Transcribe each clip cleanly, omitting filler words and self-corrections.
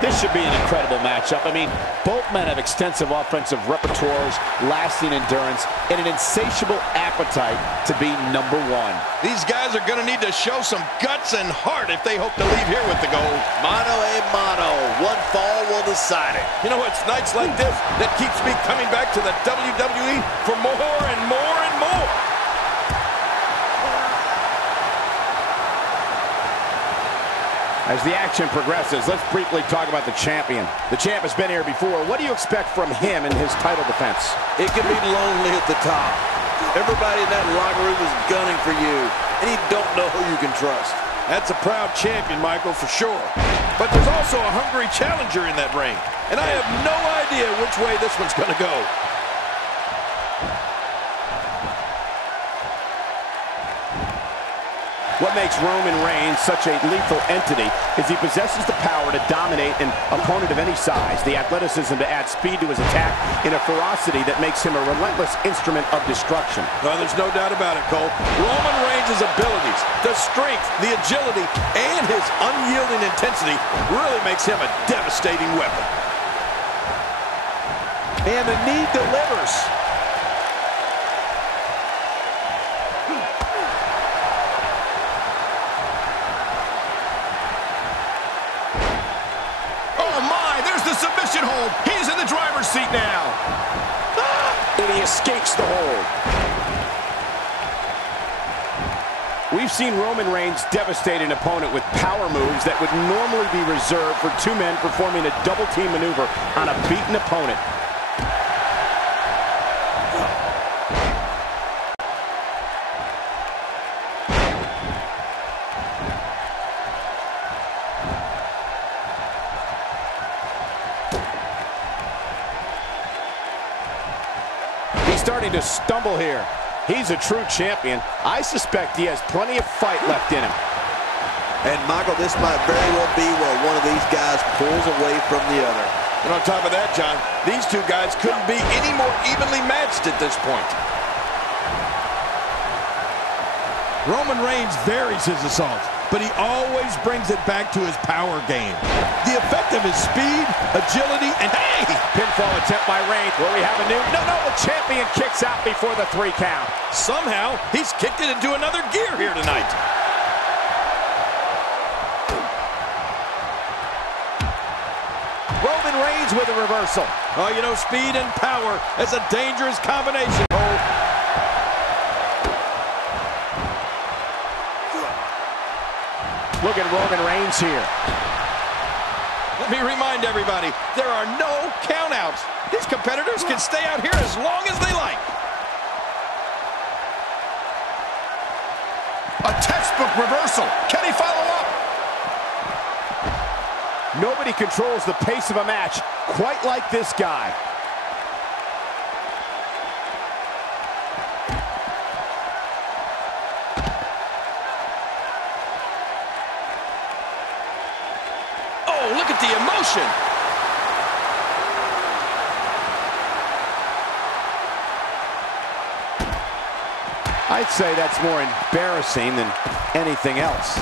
This should be an incredible matchup. I mean, both men have extensive offensive repertoires, lasting endurance, and an insatiable appetite to be #1. These guys are going to need to show some guts and heart if they hope to leave here with the gold. Mano a mano. One fall will decide it. You know, it's nights like this that keeps me coming back to the WWE for more and more and more. As the action progresses, let's briefly talk about the champion. The champ has been here before. What do you expect from him in his title defense? It can be lonely at the top. Everybody in that locker room is gunning for you, and you don't know who you can trust. That's a proud champion, Michael, for sure. But there's also a hungry challenger in that ring, and I have no idea which way this one's going to go. What makes Roman Reigns such a lethal entity is he possesses the power to dominate an opponent of any size, the athleticism to add speed to his attack, and a ferocity that makes him a relentless instrument of destruction. No, there's no doubt about it, Cole. Roman Reigns' abilities, the strength, the agility, and his unyielding intensity really makes him a devastating weapon. And the knee delivers. Submission hold. He's in the driver's seat now. And he escapes the hold. We've seen Roman Reigns devastate an opponent with power moves that would normally be reserved for two men performing a double team maneuver on a beaten opponent. Starting to stumble here. He's a true champion. I suspect he has plenty of fight left in him. And Michael, this might very well be where one of these guys pulls away from the other. And on top of that, John, these two guys couldn't be any more evenly matched at this point. Roman Reigns varies his assaults, but he always brings it back to his power game. The effect of his speed, agility, and hey! Pinfall attempt by Reigns. Will we have a new? No, the champion kicks out before the 3 count. Somehow, he's kicked it into another gear here tonight. Roman Reigns with a reversal. Oh, you know, speed and power is a dangerous combination. Look at Roman Reigns here. Let me remind everybody, there are no countouts. These competitors can stay out here as long as they like. A textbook reversal. Can he follow up? Nobody controls the pace of a match quite like this guy. Look at the emotion. I'd say that's more embarrassing than anything else.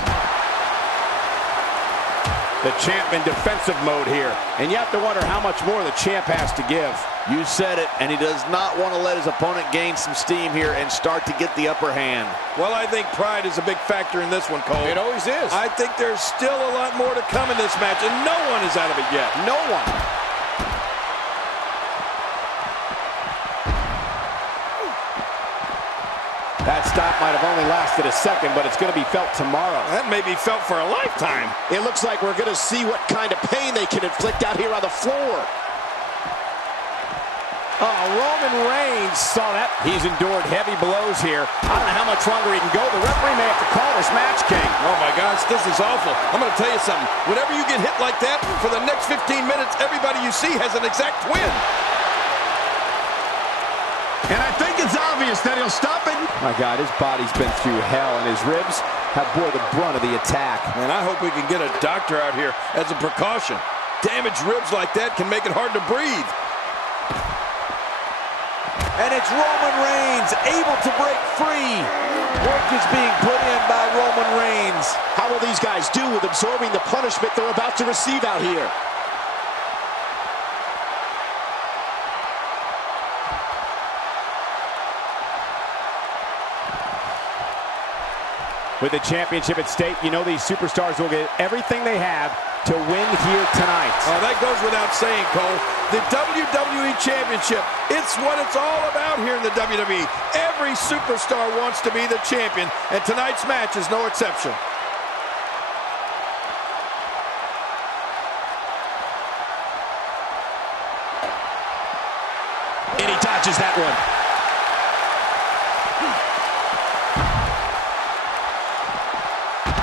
The champ in defensive mode here. And you have to wonder how much more the champ has to give. You said it, and he does not want to let his opponent gain some steam here and start to get the upper hand. Well, I think pride is a big factor in this one, Cole. It always is. I think there's still a lot more to come in this match, and no one is out of it yet. No one. That stop might have only lasted a second, but it's going to be felt tomorrow. That may be felt for a lifetime. It looks like we're going to see what kind of pain they can inflict out here on the floor. Oh, Roman Reigns saw that. He's endured heavy blows here. I don't know how much longer he can go. The referee may have to call this match, King. Oh, my gosh, this is awful. I'm going to tell you something. Whenever you get hit like that, for the next 15 minutes, everybody you see has an exact win. And I think it's obvious that he'll stop it. My God, his body's been through hell, and his ribs have bore the brunt of the attack. And I hope we can get a doctor out here as a precaution. Damaged ribs like that can make it hard to breathe. And it's Roman Reigns able to break free. Work is being put in by Roman Reigns. How will these guys do with absorbing the punishment they're about to receive out here? With the championship at stake, you know these superstars will get everything they have to win here tonight. Oh, that goes without saying, Cole. The WWE Championship, it's what it's all about here in the WWE. Every superstar wants to be the champion, and tonight's match is no exception. And he dodges that one.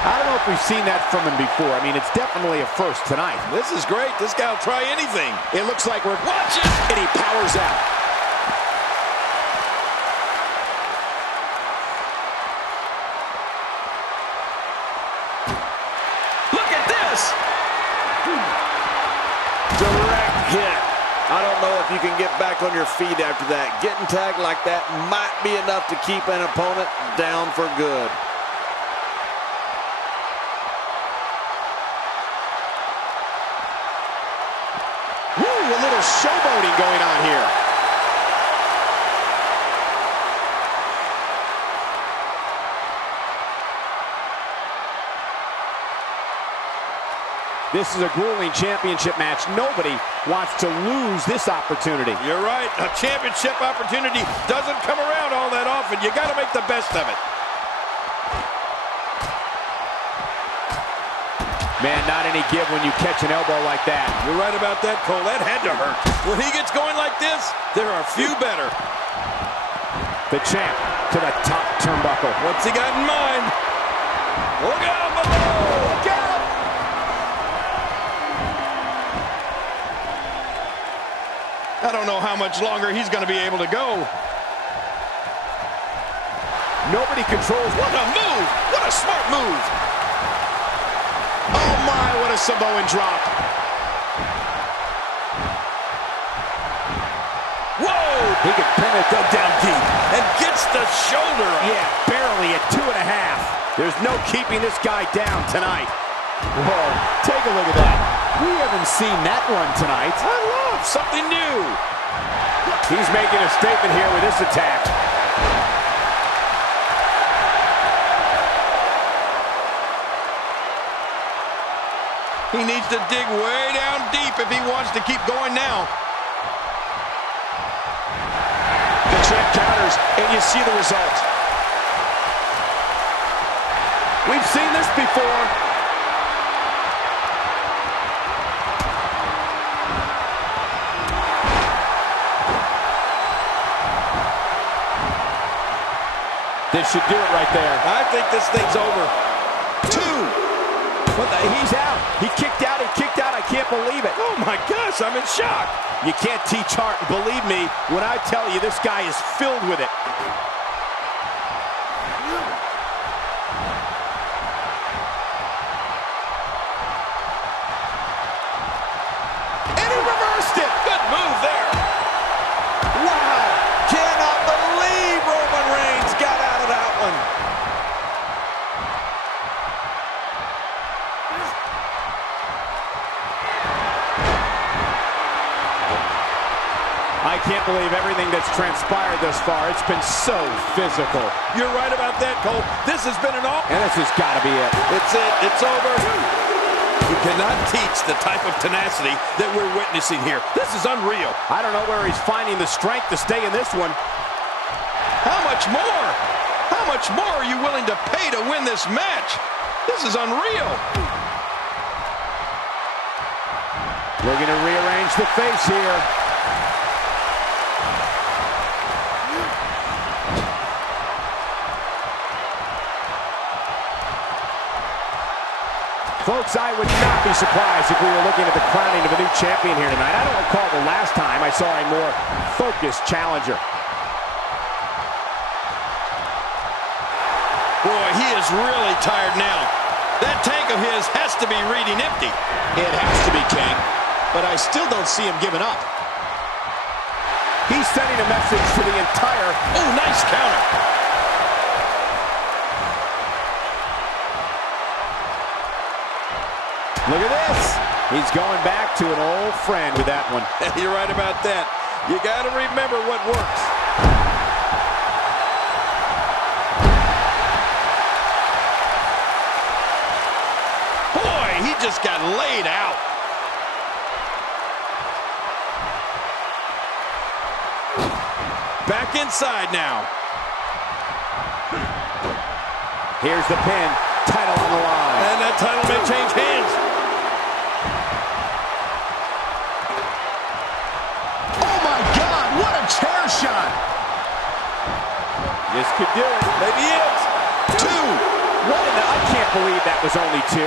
I don't know if we've seen that from him before. I mean, it's definitely a first tonight. This is great. This guy will try anything. It looks like we're watching, and he powers out. Look at this! Direct hit. I don't know if you can get back on your feet after that. Getting tagged like that might be enough to keep an opponent down for good. Woo, a little showboating going on here. This is a grueling championship match. Nobody wants to lose this opportunity. You're right. A championship opportunity doesn't come around all that often. You got to make the best of it. Man, not any give when you catch an elbow like that. You're right about that, Cole. That had to hurt. When he gets going like this, there are few better. The champ to the top turnbuckle. What's he got in mind? Look out below! Look out! I don't know how much longer he's going to be able to go. Nobody controls. What a move! What a smart move! Oh my, what a Samoan drop. Whoa! He could pin it, go down deep. And gets the shoulder up. Yeah, barely at 2.5. There's no keeping this guy down tonight. Whoa, take a look at that. We haven't seen that one tonight. I love something new. He's making a statement here with this attack. He needs to dig way down deep if he wants to keep going now. The champ counters, and you see the result. We've seen this before. This should do it right there. I think this thing's over. 2. What the? He's out. He kicked out. He kicked out. I can't believe it. Oh, my gosh, I'm in shock. You can't teach heart. Believe me when I tell you this guy is filled with it. And he reversed it. Good move there. Wow! Cannot believe Roman Reigns got out of that one. I can't believe everything that's transpired thus far. It's been so physical. You're right about that, Cole. This has been an all. And this has got to be it. It's it. It's over. You cannot teach the type of tenacity that we're witnessing here. This is unreal. I don't know where he's finding the strength to stay in this one. How much more? How much more are you willing to pay to win this match? This is unreal. Looking to rearrange the face here. Folks, I would not be surprised if we were looking at the crowning of a new champion here tonight. I don't recall the last time I saw a more focused challenger. Boy, he is really tired now. That tank of his has to be reading empty. It has to be, King, but I still don't see him giving up. He's sending a message to the entire... Oh, nice counter. Look at this. He's going back to an old friend with that one. You're right about that. You got to remember what works. just got laid out. Back inside now. Here's the pin. Title on the line. And that title may change hands. Oh, my God. What a chair shot. This could do it. Maybe it. 2. I can't believe that was only 2.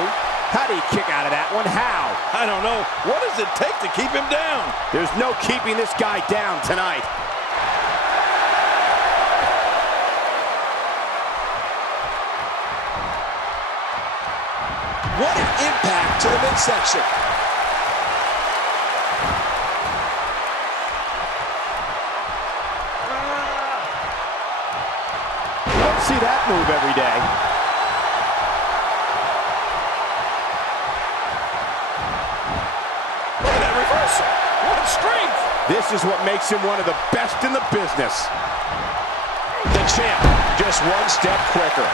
How do you kick out of that one? How? I don't know. What does it take to keep him down? There's no keeping this guy down tonight. What an impact to the midsection. You don't see that move every day. Look at that reversal. What strength. This is what makes him one of the best in the business. The champ, just one step quicker.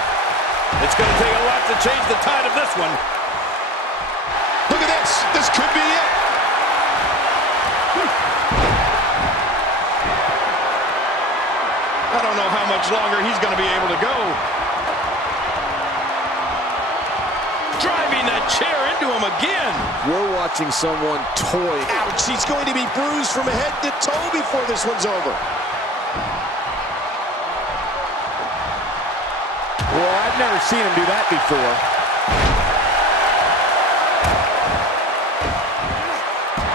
It's going to take a lot to change the tide of this one. Look at this. This could be it. I don't know how much longer he's going to be able to go. Driving that chair into him again. We're watching someone toy. Ouch, he's going to be bruised from head to toe before this one's over. Well, I've never seen him do that before.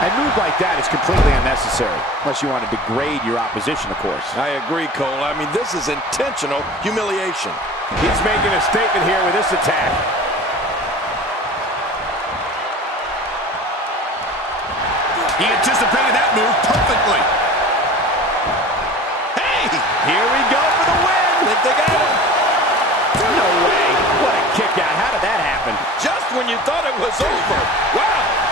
A move like that is completely unnecessary, unless you want to degrade your opposition, of course. I agree, Cole. I mean, this is intentional humiliation. He's making a statement here with this attack. He anticipated that move perfectly. Hey! Here we go for the win! Think they got him? No way. What a kick out. How did that happen? Just when you thought it was over. Wow!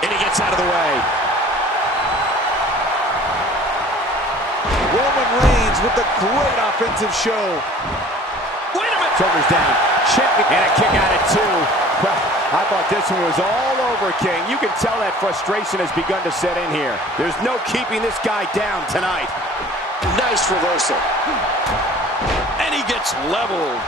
And he gets out of the way. Roman Reigns with the great offensive show. Wait a minute! Shoulders down. Champion. And a kick out at 2. Well, I thought this one was all over, King. You can tell that frustration has begun to set in here. There's no keeping this guy down tonight. Nice reversal. And he gets leveled.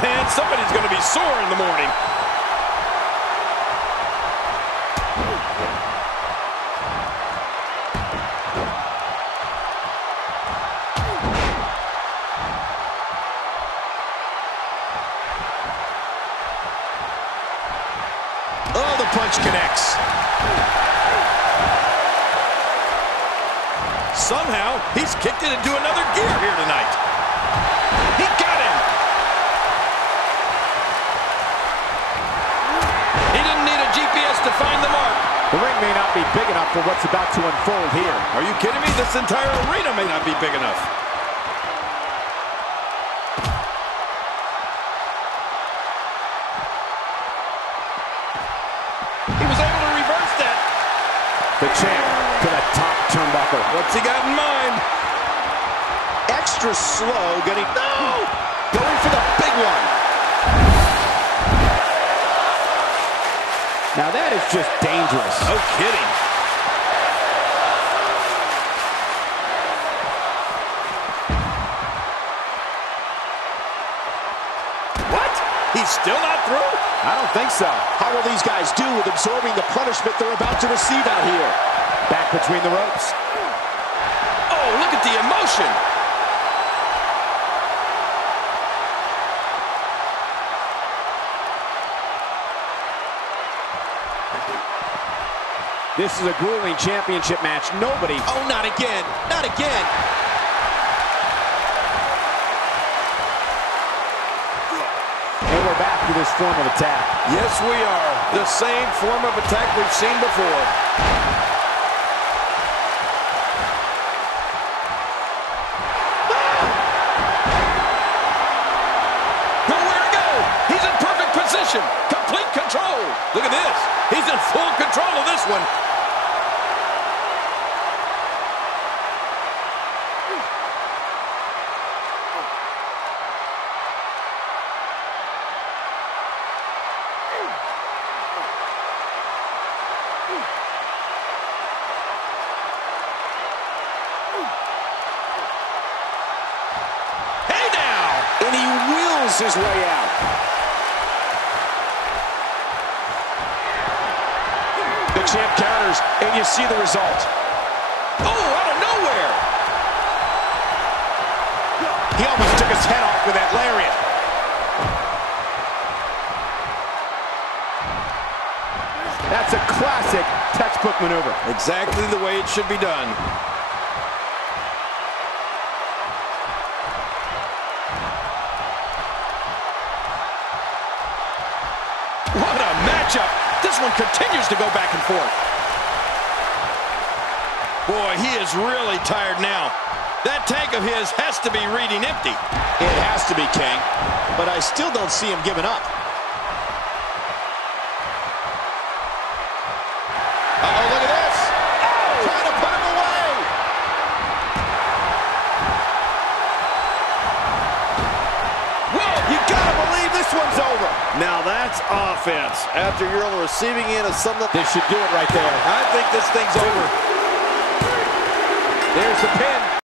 Man, somebody's going to be sore in the morning. Oh, the punch connects. Somehow, he's kicked it into another gear here tonight. He got him. He didn't need a GPS to find the mark. The ring may not be big enough for what's about to unfold here. Are you kidding me? This entire arena may not be big enough. He was able to reverse that. The champ to the top turnbuckle. What's he got in mind? Extra slow, getting... No! Going for the big one. Now that is just dangerous. No kidding. What? He's still not through? I don't think so. How will these guys do with absorbing the punishment they're about to receive out here? Back between the ropes. Oh, look at the emotion. This is a grueling championship match. Nobody... Oh, not again. Not again. And we're back to this form of attack. Yes, we are. The same form of attack we've seen before. forces his way out. The champ counters, and you see the result. Oh, out of nowhere! He almost took his head off with that lariat. That's a classic textbook maneuver. Exactly the way it should be done. What a matchup! This one continues to go back and forth. Boy, he is really tired now. That tank of his has to be reading empty. It has to be, King, but I still don't see him giving up. Uh-oh, look at this. Oh! Trying to put him away. Whoa, you gotta believe this one's over. Now that's offense. After you're on the receiving end of something. This should do it right there. I think this thing's over. There's the pin.